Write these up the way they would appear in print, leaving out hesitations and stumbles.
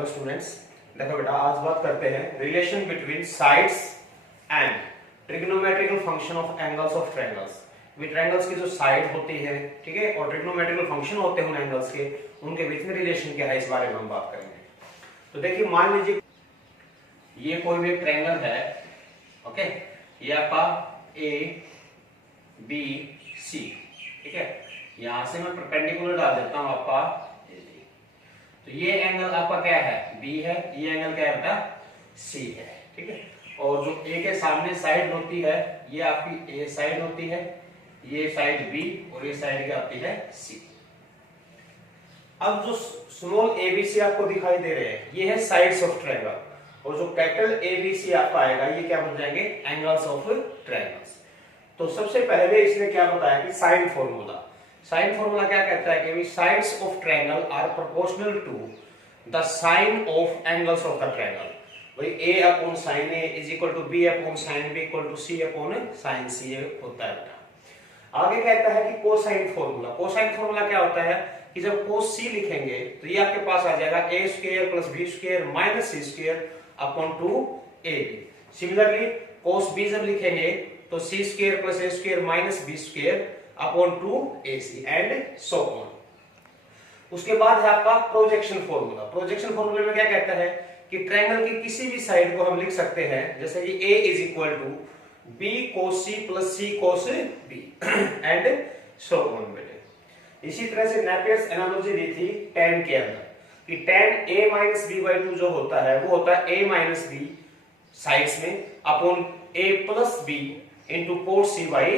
Hello students, देखो बेटा आज बात करते हैं relation between sides and trigonometrical function of angles of triangles. We triangles की जो साइड होती है, ठीक है, और ट्रिग्नोमेट्रिकल फंक्शन होते हैं उन एंगल्स के, उनके बीच में रिलेशन क्या है इस बारे में हम बात करेंगे। तो देखिए मान लीजिए ये कोई भी ट्रायंगल है, ओके, ये आपका ए बी सी, ठीक है। यहां से मैं परपेंडिकुलर डाल देता हूं आपका, तो ये एंगल आपका क्या है, बी है, ये एंगल क्या है बेटा, सी है, ठीक है। और जो ए के सामने साइड होती है ये आपकी ए साइड होती है, ये साइड बी और ये साइड क्या होती है, सी। अब जो स्मॉल एबीसी आपको दिखाई दे रहे हैं ये है साइड्स ऑफ ट्रायंगल, और जो कैपिटल एबीसी आपका आएगा ये क्या बन जाएंगे, एंगल्स ऑफ ट्रायंगल्स। तो सबसे पहले इसने क्या बताया कि साइन फॉर्मूला। साइन फॉर्मूला क्या कहता है कि sides of triangle are proportional to the sine of angles of the triangle. भाई a upon sin a is equal to b upon sin b equal to c upon sin c होता है बेटा। आगे कहता है कि कोसाइन फॉर्मूला। कोसाइन फॉर्मूला क्या होता है कि जब cos c लिखेंगे तो ये आपके पास आ जाएगा a square plus b square minus c square upon 2ab। Similarly cos b जब लिखेंगे तो c square plus a square minus b square upon 2ac and so on. उसके बाद है आपका प्रोजेक्शन फॉर्मूला। प्रोजेक्शन फॉर्मूले में क्या कहता है कि ट्रायंगल की किसी भी साइड को हम लिख सकते हैं जैसे कि a is equal to b cos c plus c cos b and so on बेटे। इसी तरह से नेपियर्स एनालॉजी दी थी tan के अंदर कि tan a minus b by 2 जो होता है वो होता है a माइनस b साइड्स में upon a plus b into cos c by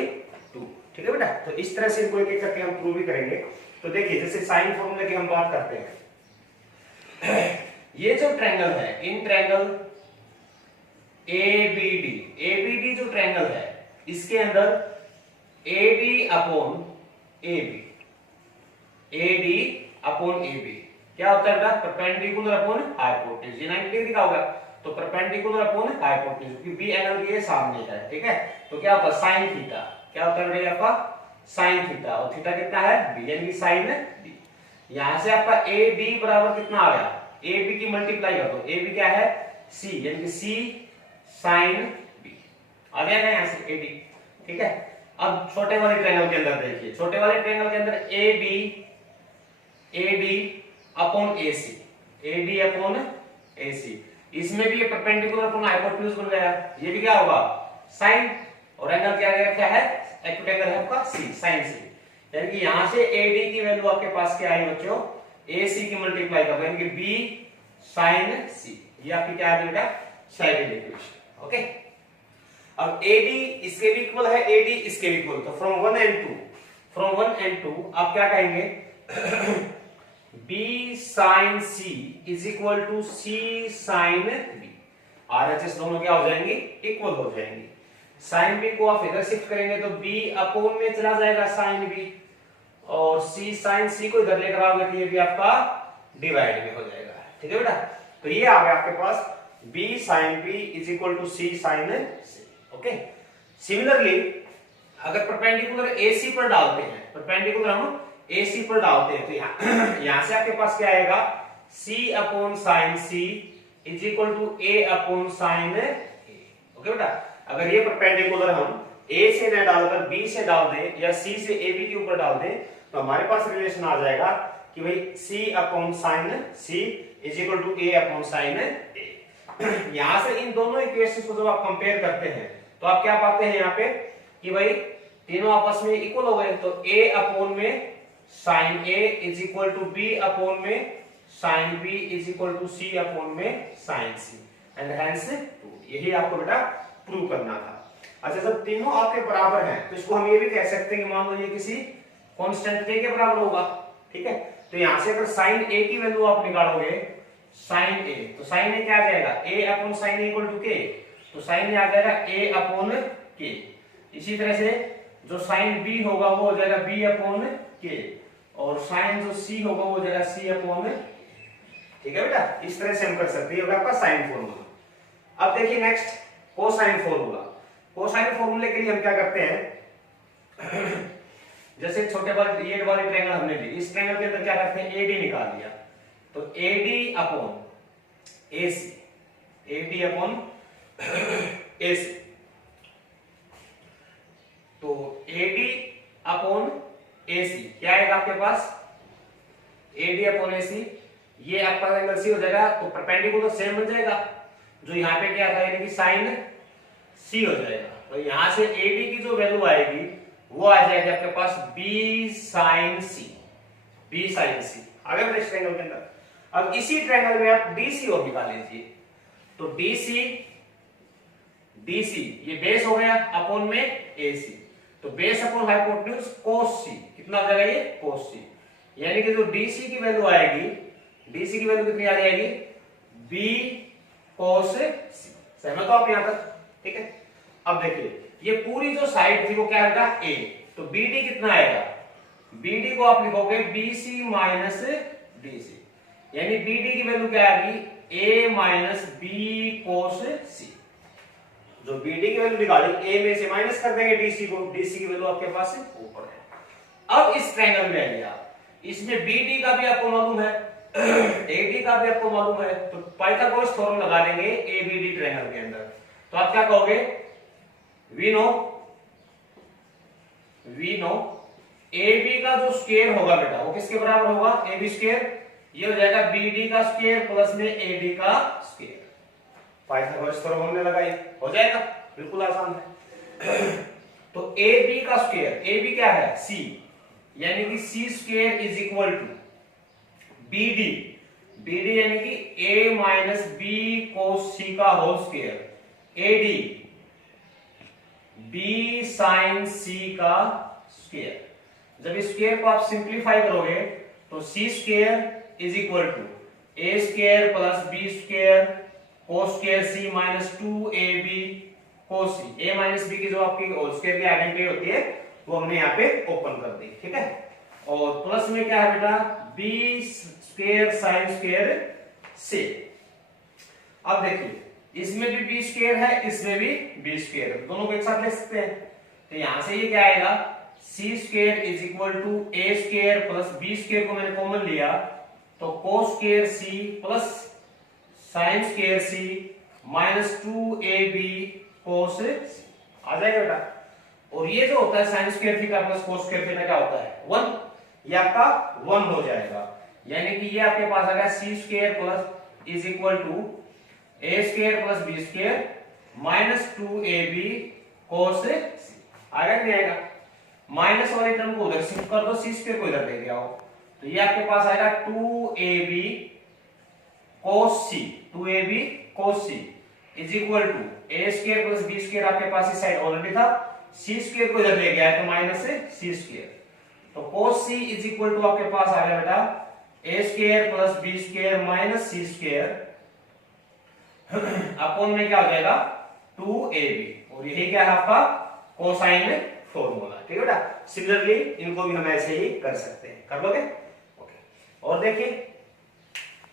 2, ठीक है बेटा। तो इस तरह से इनको एक एक करके हम प्रूव भी करेंगे। तो देखिए जैसे साइन फॉर्मूले की हम बात करते हैं, ये जो ट्रायंगल है, इन ट्रायंगल एबीडी जो ट्रायंगल है इसके अंदर एडी अपॉन एबी क्या होता है बेटा, परपेंडिकुलर अपॉन हाइपोटेन्यूज। ये 90 डिग्री का होगा तो परपेंडिकुलर अपॉन हाइपोटेन्यूज, क्योंकि बी एंगल के सामने का है, ठीक है। तो क्या होता है साइन थीटा, क्या होता है बेटा आपका साइन थीटा, और थीटा कितना है बी, यानी साइन बी। यहां से आपका ए डी बराबर कितना आ गया, ए बी की मल्टीप्लाई कर दो, ए बी क्या है सी, यानी कि सी साइन बी आ गया ना यहां से ए डी, ठीक है। अब छोटे वाले ट्रायंगल के अंदर देखिए, छोटे वाले ट्रायंगल के अंदर A D upon A C, A D upon A C, इसमें भी ये परपेंडिकुलर अपॉन हाइपोटेन्यूज बन गया, ये भी क्या होगा साइन, और एंगल क्या है एक्यूट एंगल है आपका सी, साइन सी। यानी कि यहां से AD की वैल्यू आपके पास क्या आई बच्चों, AC की मल्टीप्लाई कर दो, यानी कि B sin C। ये आपकी क्या है बेटा, साइडेड इक्वेशन, ओके। अब AD इसके भी इक्वल है, AD इसके भी इक्वल, तो फ्रॉम 1 एंड 2 आप क्या कहेंगे B sin C is equal to C sin B। RHS दोनों क्या हो जाएंगी, इक्वल हो जाएंगी। साइन बी को आप इधर शिफ्ट करेंगे तो बी अपॉन में चला जाएगा साइन बी, और सी साइन सी को इधर लेकर आओगे तो ये भी आपका डिवाइड में हो जाएगा, ठीक है बेटा। तो ये आ गया आपके पास B sine B is equal to C sine C, okay. Similarly अगर परपेंडिकुलर एसी पर डालते हैं, परपेंडिकुलर हम एसी पर डालते हैं तो यहां से आपके पास क्या आएगा, C upon sine C is equal to A upon sine A, okay बेटा। अगर ये परपेंडिकुलर हम A से न डालकर B से डाल दें या C से AB के ऊपर डाल दें तो हमारे पास रिलेशन आ जाएगा कि भाई C upon sine C is equal to A upon sine A। यहां से इन दोनों इक्वेशंस को जब आप कंपेयर करते हैं तो आप क्या पाते हैं यहाँ पे कि भाई तीनों आपस में इक्वल हो गए, तो A अपॉन में sine A is equal to B upon में sine B is equal to C upon में साइन C एंड हेंस 2। यही आपको बेटा प्रूव करना था। अच्छा, जब तीनों आपके बराबर हैं तो इसको हम ये भी कह सकते हैं कि मान लो ये किसी कांस्टेंट k के बराबर होगा, ठीक है। तो यहां से अगर sin a की वैल्यू आप निकालोगे sin a, तो sin a क्या आ जाएगा, a upon sin a equal to k, तो sin a आ जाएगा a अपॉन k। इसी तरह से जो sin b होगा वो हो जाएगा b अपॉन k, और sin जो c होगा वो हो जाएगा c अपॉन, ठीक है बेटा। इस तरह से हम कर सकते हैं, ये आपका साइन फॉर्मूला। अब देखिए नेक्स्ट कोसाइन फॉर्मूला। कोसाइन फॉर्मूले के लिए हम क्या करते हैं जैसे छोटे वाले ये वाले ट्रायंगल हमने ली, इस ट्रायंगल के अंदर क्या करते हैं AD निकाल लिया, तो AD upon AC AD upon AC। तो AD अपॉन AC क्या आएगा आपके पास, AD अपॉन AC, ये आपका एंगल C हो जाएगा। तो परपेंडिकुलर सेम बन जाएगा, जो यहाँ पे क्या था यानी कि साइन C हो जाएगा। तो यहां से AD की जो वैल्यू आएगी वो आ जाएगी आपके पास B sine C, B sine C। आगे बढ़े ट्रायंगल के अंदर। अब इसी ट्रायंगल में आप DC और निकाल लीजिए। तो DC ये बेस हो गया अपॉन में AC, तो base upon hypotenuse cos C, कितना आ जाएगा ये cos C, यानी कि जो DC की वैल्यू आएगी, DC की वैल्यू कितनी आ जाएगी B cos C। सहमत हो आप यहां तक, ठीक है। अब देखिए ये पूरी जो साइड थी वो क्या आएगा A, तो BD कितना आएगा, BD को आप लिखोगे BC माइनस DC, यानी BD की वैल्यू क्या आएगी A minus B cos C। जो BD की वैल्यू निकाली A में से माइनस कर देंगे DC को, DC की वैल्यू आपके पास ऊपर है। अब इस ट्रायंगल में आइए आप, इसमें BD का भी आपको मालूम है AD का भी आपको मालूम है, तो पाइथागोरस थ्योरम लगा देंगे ABD ट्रायंगल के अंदर। तो आप क्या कहोगे, वी नो AB का जो स्क्वायर होगा बेटा वो किसके बराबर होगा, AB स्क्वायर, ये हो जाएगा BD का स्क्वायर प्लस में AD का स्क्वायर। पाइथागोरस थ्योरम हमने लगाई, हो जाएगा, बिल्कुल आसान है। तो AB का स्क्वायर, AB क्या है C, यानी कि C square is equal to BD यानी कि A minus B cos C का whole square, AD B sine C का स्क्वायर। जब इस स्क्वायर को आप सिंप्लीफाई करोगे तो C square is equal to A square plus B square cos square C minus 2AB cos C। A minus B की जो आपकी होल स्क्वायर की आइडेंटिटी होती है वो हमने यहाँ पे ओपन कर दी, ठीक है। और प्लस में क्या है बेटा B square sine square C। अब देखिए इसमें भी B स्क्वायर है, इसमें भी B स्क्वायर है, दोनों को एक साथ ले सकते हैं। तो यहां से ये क्या आएगा C square is equal to A square plus B square को मैंने कॉमन लिया तो cos square C plus sine square C minus 2AB cos C आ जाएगा बेटा। और ये जो होता है sine square theta plus cos square theta क्या होता है 1, ये आपका 1 हो जाएगा, यानी कि ये आपके पास आ गया C square plus is equal to A square plus B square minus 2AB cos C। आएगा नहीं आएगा, माइनस वाले टर्म को उधर शिफ्ट कर दो, C स्क्वायर को इधर लेके आओ, तो ये आपके पास आएगा 2AB cos C, 2AB cos C is equal to A square plus B square आपके पास इस साइड ऑलरेडी था, C स्क्वायर को इधर लेके आए तो माइनस C स्क्वायर, तो cos C is equal to आपके पास आ गया बेटा A square plus B square minus C square upon में क्या हो जाएगा 2AB, और यही क्या है आपका कोसाइन फॉर्मूला, ठीक है बेटा। सिमिलरली इनको भी हम ऐसे ही कर सकते हैं, कर लोगे, ओके। और देखिए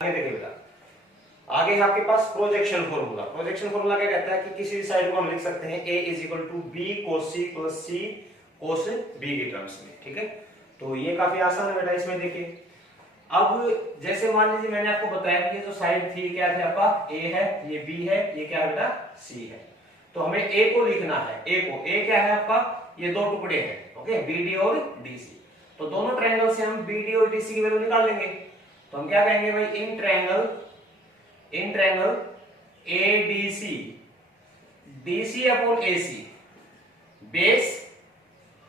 आगे देखिए बेटा, आगे है आपके पास प्रोजेक्शन फॉर्मूला। प्रोजेक्शन फॉर्मूला क्या कहता है कि किसी साइड को हम लिख सकते हैं A is equal to B cos C plus C cos B की टर्म्स में, ठीक है। तो ये काफी आसान है बेटा। इसमें देखिए अब जैसे मान लीजिए मैंने आपको बताया कि ये जो साइड थी क्या थी आपका A है, ये B है, ये क्या है बेटा C है, तो हमें A को लिखना है, A क्या है आपका, ये दो टुकड़े हैं, ओके, BD और DC। तो दोनों ट्रायंगल से हम BD और DC की वैल्यू निकाल लेंगे। तो हम क्या कहेंगे भाई, in triangle ADC DC upon AC, base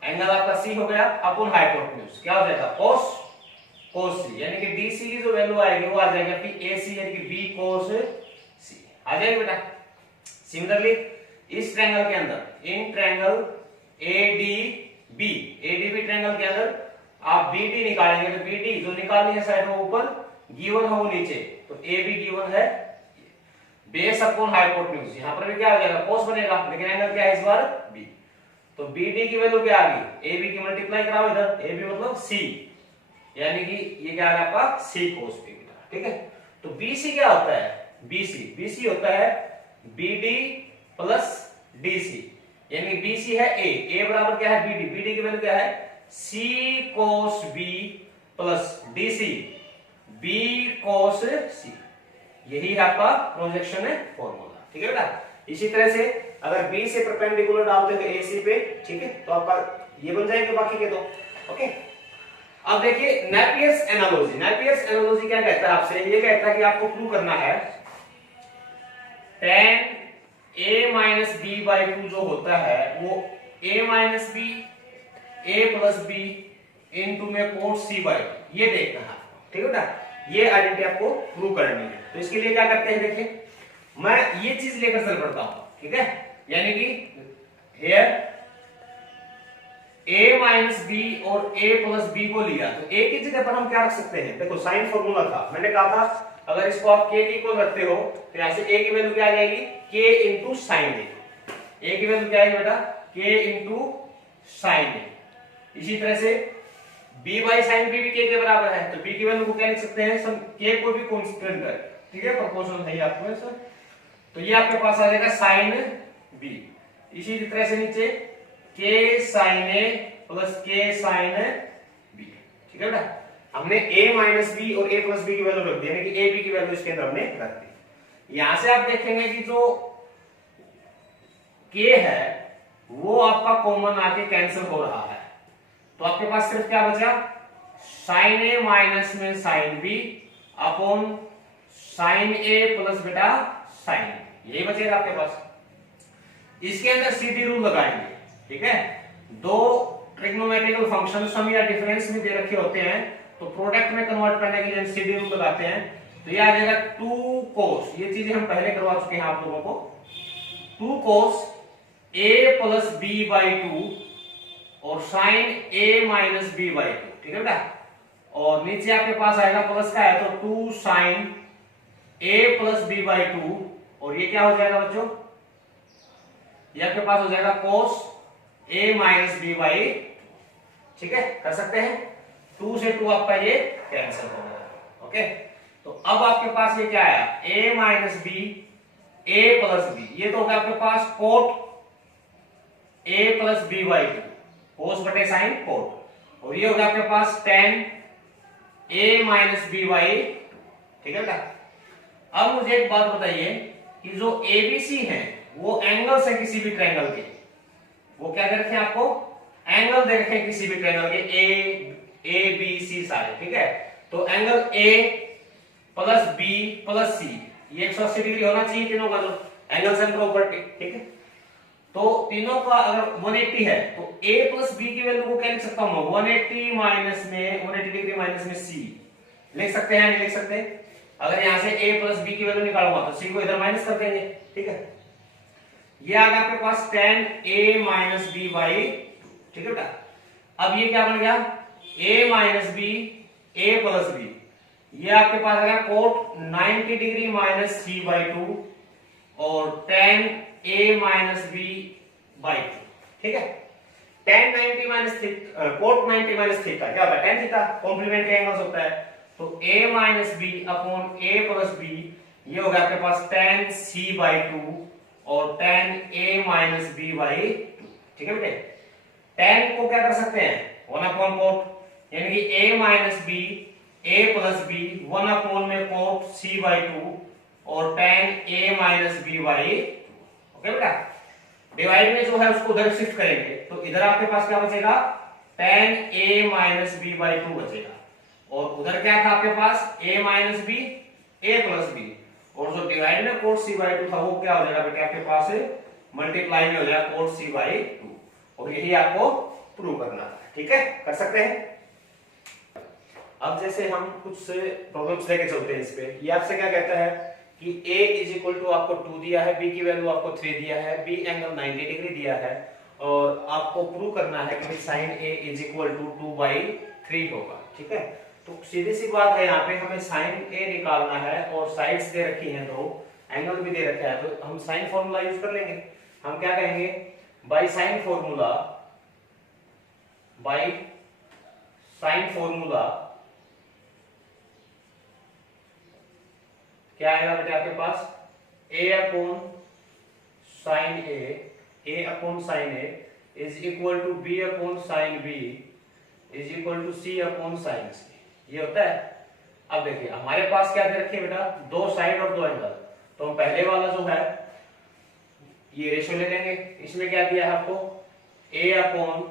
angle आपका C हो गया अपॉन हाइपोटेन्यूज क्या हो जाएगा cos C, यानी कि DC की जो वैल्यू आएगी वो आ जाएगी आपकी AC यानी कि B cos C आ जाएगी बेटा। सिमिलरली इस ट्रायंगल के अंदर इन ट्रायंगल ADB ट्रायंगल के अंदर आप BD निकालेंगे तो BD जो निकालनी है साइड वो ऊपर, गिवन है वो नीचे, तो AB गिवन है, बेस अपॉन हाइपोटेन्यूज, यहां पर भी क्या हो जाएगा cos बनेगा, लेकिन एंगल क्या है इस बार B। तो BD की वैल्यू क्या आ गई, AB की मल्टीप्लाई कराओ इधर, AB मतलब C, यानी कि ये क्या है आपका C cos B बेटा, ठीक है। तो BC क्या होता है, BC होता है BD प्लस DC, यानी कि BC है A बराबर क्या है BD की वैल्यू क्या है C cos B plus DC B cos C, यही है आपका प्रोजेक्शन है फॉर्मूला, ठीक है बेटा। इसी तरह से अगर बी से परपेंडिकुलर डालते हो एसी पे, ठीक है, तो आपका ये बन जाएंगे बाकी के दो। ओके, अब देखिए नेपियर्स एनालॉजी। नेपियर्स एनालॉजी क्या कहता है आपसे, ये कहता है कि आपको प्रूव करना है tan a minus B by two जो होता है वो a minus B a plus B into में कोट सी बाई, ये देखना है, ठीक है ना। ये आइडेंटिटी आपको प्रूव करनी है। तो इसके लिए क्या करते हैं, देखिए मैं ये चीज लेकर चल पड़ता हूं, ठीक है, यानी कि हेयर a माइनस बी और a प्लस बी को लिया, तो a की जगह पर हम क्या रख सकते हैं, देखो साइन फॉर्मूला था, मैंने कहा था अगर इसको आप k के इक्वल रखते हो तो यहां से a की वैल्यू क्या आ जाएगी, k इंटू साइन a की वैल्यू क्या आएगी बेटा, k इंटू साइन a। इसी तरह से b बाई साइन b भी k के बराबर है, तो b की वैल्यू को क्या लिख सकते हैं, सब k को भी कांस्टेंट है, ठीक है, प्रोपोर्शनल है आपको सर। तो ये आपके पास आ जाएगा साइन b। इसी तरह से नीचे k sine a plus k sine b, ठीक है बेटा। हमने a माइनस बी और a प्लस बी की वैल्यू रख दी, यानी कि a b की वैल्यू इसके अंदर हमने रख दी। यहां से आप देखेंगे कि जो k है वो आपका कॉमन आके कैंसिल हो रहा है, तो आपके पास सिर्फ क्या बचा, साइन a माइनस में sine b upon sine a plus बेटा साइन, यही बचेगा आपके पास। इसके अंदर सीधी रूल लगाएंगे, ठीक है। दो ट्रिग्नोमेट्रिकल फंक्शन सम या डिफरेंस में दे रखे होते हैं, तो प्रोडक्ट में कन्वर्ट करने के लिए हम सीधी रूल लगाते हैं। तो ये आ जाएगा 2 cos, ये चीजें हम पहले करवा चुके हैं आप लोगों को, 2 cos a plus B by two और sine a minus B by two, ठीक है बेटा। और नीचे आपके पास आएगा प्लस का है, तो 2 sine a plus B by two, और ये क्या हो जाएगा बच्चों, ये आपके पास हो जाएगा cos a minus B by, ठीक है, कर सकते हैं। 2 से 2 आपका ये कैंसिल हो गया। ओके, तो अब आपके पास ये क्या आया, a minus B a plus B, ये तो होगा आपके पास cot a plus B by two, cos बटे साइन कोट, और ये होगा आपके पास tan a minus B by, ठीक है बेटा। अब मुझे एक बात बताइए कि जो ABC है वो एंगल्स है किसी भी ट्रायंगल के, वो क्या दे रखे हैं आपको, एंगल दे रखे हैं किसी भी ट्रायंगल के ए बी सी सारे, ठीक है। तो angle A plus B plus C, ये 180 डिग्री होना चाहिए तीनों का, जो एंगल्स एंड प्रॉपर्टी, ठीक है। तो तीनों का अगर 180 है तो a प्लस बी की वैल्यू को क्या लिख सकता हूं, 180 माइनस में 180 डिग्री माइनस में c लिख सकते हैं, नहीं लिख सकते। अगर यहां से a प्लस बी की वैल्यू निकालूंगा तो c को इधर माइनस कर देंगे, ठीक है। ये आ गया आपके पास tan a minus B by, ठीक है बेटा। अब ये क्या बन गया, a minus B a plus B, ये आपके पास आ गया cot 90 degree minus C by two और tan a minus B by two, ठीक है। tan 90 minus cot 90 minus theta क्या होता है, tan थीटा, कॉम्प्लीमेंट्री एंगल्स होता है। तो a minus B upon a plus B, ये हो गया आपके पास tan c बाई टू और tan a minus B by two, ठीक है बेटे। tan को क्या कर सकते हैं, 1 अपॉन कोट, यानी कि a minus B a plus B 1 upon में कोट c बाई टू और tan a minus B by two, okay बेटा। डिवाइड में जो है उसको उधर शिफ्ट करेंगे, तो इधर आपके पास क्या बचेगा, tan a minus B by two बचेगा, और उधर क्या था आपके पास a minus B a plus B, और जो डिवाइड में कोट c बाई टू था वो क्या हो जाएगा बेटा आपके पास मल्टीप्लाई में हो जाएगा कोट c बाई टू, और यही आपको प्रूव करना है, ठीक है, कर सकते हैं। अब जैसे हम कुछ प्रॉब्लम्स लेके चलते हैं इस पे, ये आपसे क्या कहता है कि a इज इक्वल टू आपको 2 दिया है, b की वैल्यू आपको 3 दिया है, b एंगल 90 डिग्री दिया है, और आपको प्रूव करना है कि sine a is equal to 2/3 होगा, ठीक है। तो सीधी सी बात है, यहाँ पे हमें साइन a निकालना है और साइड्स दे रखी हैं, दो एंगल भी दे रखा है, तो हम साइन फॉर्मूला यूज कर लेंगे। हम क्या कहेंगे, by sine formula, by sine formula क्या आएगा बेटे आपके पास, a upon sine a upon sine a is equal to b upon sine b is equal to c upon sine c, ये होता है। अब देखिए हमारे पास क्या दे रखी है बेटा, दो साइड और दो एंगल। तो हम पहले वाला जो है ये रेशियो ले लेंगे। इसमें क्या दिया है आपको, a अपॉन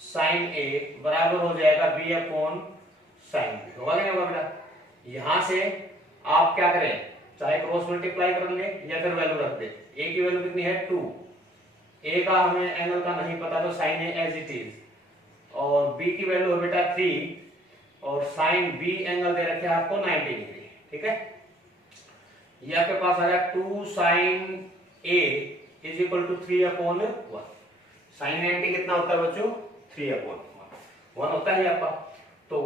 साइन a बराबर हो जाएगा b अपॉन साइन b। होगा नहीं होगा बेटा? यहां से आप क्या करें, चाहे क्रॉस मल्टीप्लाई कर ले या फिर वैल्यू रख दे। a की वैल्यू कितनी है 2, a का हमें एंगल का नहीं पता तो sine a as it is, और b की वैल्यू है बेटा 3 और साइन b एंगल दे रखे हैं आपको 90 डिग्री। ठीक है, ये आपके पास आ गया 2 sine a is equal to 3 upon 1। Sine 90 कितना होता है बच्चों, 3 अपॉन 1 होता है आपका। तो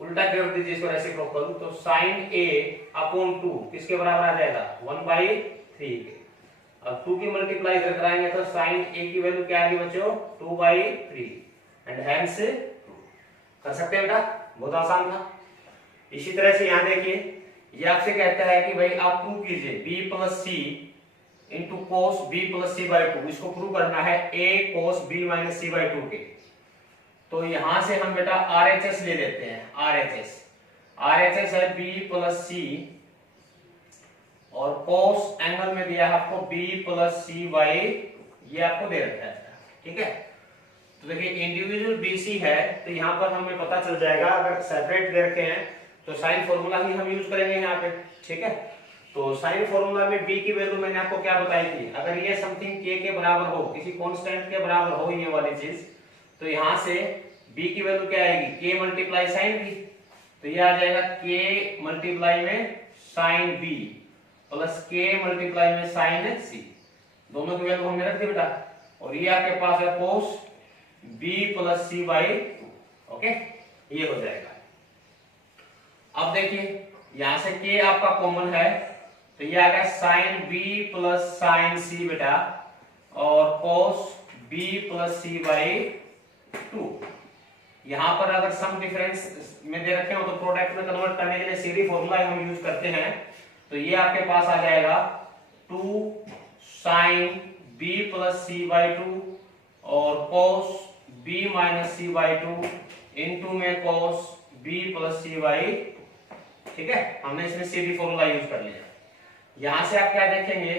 उल्टा कर दीजिए इसको रेसिप्रोकल, तो साइन a अपॉन 2 किसके बराबर आ जाएगा 1/3 के। अब 2 की मल्टीप्लाई इधर कराएंगे तो साइन a की वैल्यू क्या आएगी बच्चों 2/3 एंड हेंस कर सकते हैं बेटा, बहुत आसान था। इसी तरह से यहां देखिए, ये आपसे कहता है कि भाई आप प्रूव कीजिए b plus c into cos b plus C by 2। इसको प्रूव करना है a cos b minus C by 2 के। तो यहां से हम बेटा RHS ले लेते हैं। RHS है b प्लस सी और कोस एंगल में दिया है आपको b प्लस सी बाई, ये आपको दे रखा है। ठीक है, तो देखिए इंडिविजुअल BC है तो यहां पर हमें पता चल जाएगा। अगर सेपरेट दे रखे हैं तो साइन फॉर्मूला ही हम यूज करेंगे यहाँ पे। ठीक है, तो साइन फॉर्मूला में b की वैल्यू मैंने आपको क्या बताई थी, अगर ये समथिंग k के बराबर हो, किसी कांस्टेंट के बराबर हो ये वाली चीज, तो यहां से b की वैल्यू क्या आएगी k मल्टीप्लाई साइन b। तो ये आ जाएगा k मल्टीप्लाई में sine b plus k multiply में साइन c। दोनों की वैल्यू हमने रख दी बेटा, और ये आपके पास है कोस b plus c by 2। Okay, ये हो जाएगा। अब देखिए यहां से k आपका कॉमन है तो ये आ गया sine b plus sine c बेटा, और cos b plus c by 2। यहां पर अगर सम डिफरेंस में दे रखे हो तो प्रोडक्ट में कन्वर्ट करने के लिए सीधी फॉर्मूला हम यूज करते हैं। तो ये आपके पास आ जाएगा 2 sine b plus c by 2 और cos b minus c by 2 into में cos b plus c by. ठीक है, हमने इसमें सीधी फॉर्मूला यूज कर लिया। यहां से आप क्या देखेंगे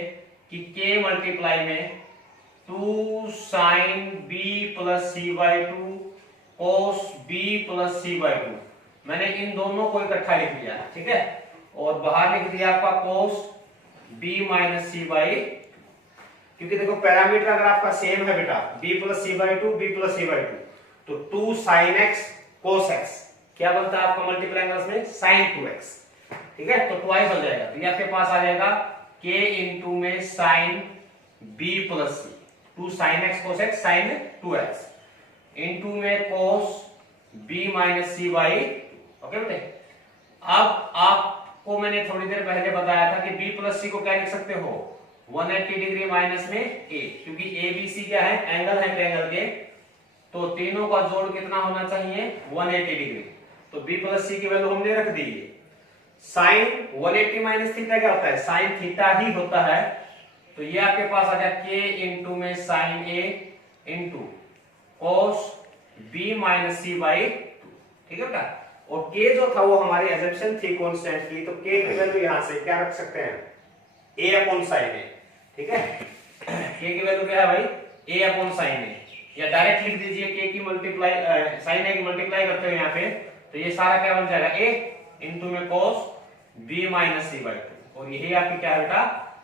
कि k मल्टीप्लाई में 2 sine b plus c by 2 cos b plus c by 2, मैंने इन दोनों को इकट्ठा लिख लिया। ठीक है, और बाहर लिख दिया आपका कोस b माइनस c बाई, क्योंकि देखो पैरामीटर अगर आपका सेम है बेटा b plus c by 2 b plus c by 2, तो 2 साइन x कोस x क्या बनता है आपका मल्टीप्लाई में साइन 2x। ठीक है, तो ट्वाइस हो जाएगा। तो ये आपके पास आ जाएगा k इंटू में sine b plus c, 2 sine x cos x sine 2x into में cos b minus c by. Okay बेटे, अब आपको मैंने थोड़ी देर पहले बताया था कि b प्लस c को क्या लिख सकते हो 180 डिग्री माइनस में a, क्योंकि ABC क्या है एंगल है ट्रायंगल के, तो तीनों का जोड़ कितना होना चाहिए 180 डिग्री। तो b प्लस c की वैल्यू हमने रख दी। साइन 180 माइनस थीटा क्या होता है, साइन थीटा ही होता है। तो ये आपके पास आ गया k इंटू में sine a into cos b minus c by 2। ठीक है बेटा, और k जो था वो हमारी एजम्पशन थी कांस्टेंट की, तो k की वैल्यू यहां से क्या रख सकते हैं a अपॉन साइन a। ठीक है, k की वैल्यू क्या है भाई a अपॉन साइन a, या डायरेक्ट लिख दीजिए k की मल्टीप्लाई साइन a की मल्टीप्लाई करते हो यहाँ पे, तो ये सारा क्या बन जाएगा a इंटू में cos b minus c by 2, और यही आपकी क्या है बेटा